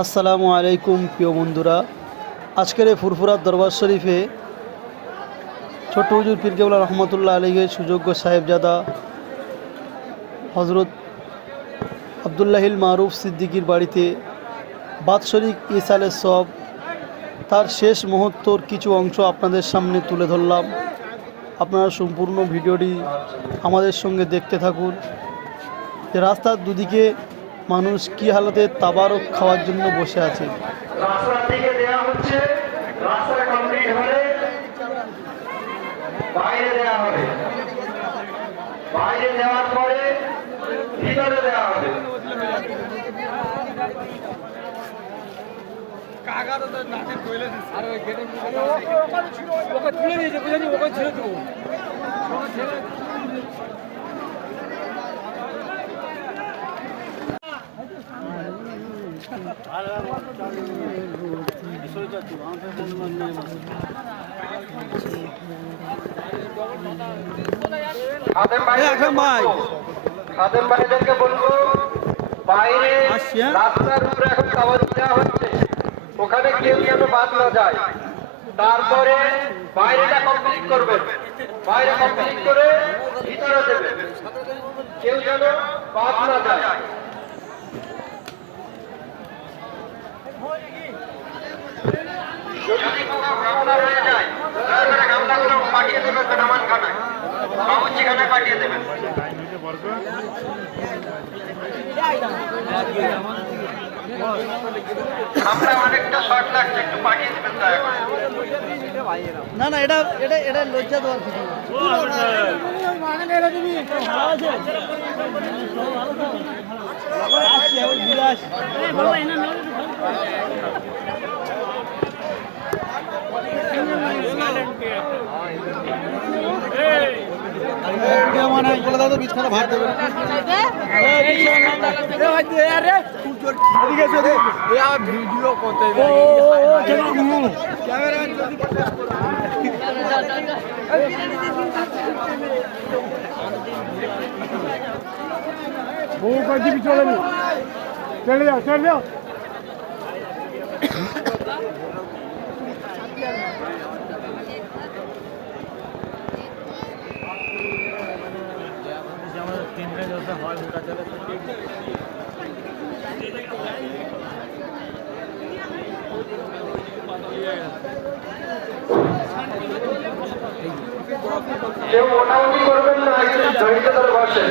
আসসালামু আলাইকুম, প্রিয় বন্ধুরা। আজকের এই ফুরফুরার দরবার শরীফে ছোট্ট হুজুর পীর কেবলা রহমতুল্লাহ আলীগের সুযোগ্য সাহেবজাদা হজরত আবদুল্লাহিল মারুফ সিদ্দিকির বাড়িতে বাৎসরিক ইসালের সব তার শেষ মুহূর্তর কিছু অংশ আপনাদের সামনে তুলে ধরলাম। আপনারা সম্পূর্ণ ভিডিওটি আমাদের সঙ্গে দেখতে থাকুন। রাস্তার দুদিকে মানুষ কি হালতে তাবারক খাওয়ার জন্য বসে আছে? রাস্তার দিকে দেওয়া হচ্ছে রাস্তা কমপ্লিট হলে বাইরে দেওয়া হবে। বাইরে দেওয়ার পরে ভিতরে দেওয়া হবে। ওকে তুলে নিয়েছে বুঝলি? ওকে ছেড়ে দেবো। খাদেম ভাইদেরকে বলব বাইরে হ্যাঁ? রাস্তার উপরে এখন দেওয়া হচ্ছে। ওখানে কেউ যেন বাদ না যায়। তারপরে বাইরেটা কমপ্লিট করবেন। বাইরে কমপ্লিট করে ভিতরে দেবেন। কেউ যেন বাদ না যায়। বাবুজি পাঠিয়ে দেবেন? আমরা অনেকটা শর্ট লাগছে একটু পাঠিয়ে দেবেন দয়া করে। না না এটা এটা এটা লজ্জা দেওয়ার কিছু না। আসছি, আসছি। বলে দাও তো বিছখানা ভাত দেবে ভিডিও করতে বউ কাটি চলে চলে যাও চলে যাও। কেউ মোটামুটি করবেন না একটু ধৈর্য ধরে বসেন।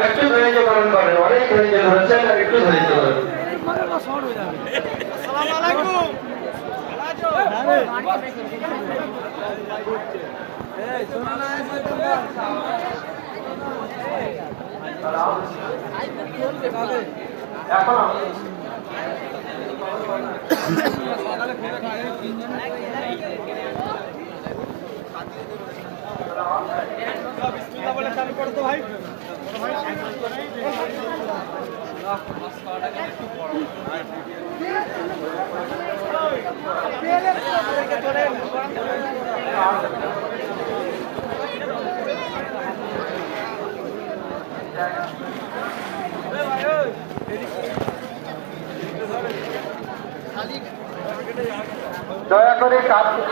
একটু ধৈর্য ধারণ করেন অনেক ধৈর্য ধরেছেন আর একটু ধৈর্য ধরেন এখন দয়া করে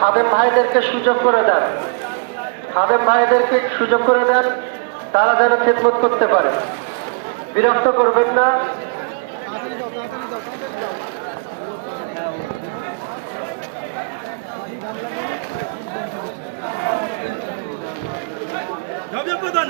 খাদেম ভাইদেরকে সুযোগ করে দেন। খাদেম ভাইদেরকে সুযোগ করে দেন, তারা যেন খেদমত করতে পারে। বিরক্ত করবেন না এই মাঝখান দিয়ে দেবে না সব সাইড সাইড থেকে থেকে দেওয়া শুরু করবে। এখন তারা বাইরে হোক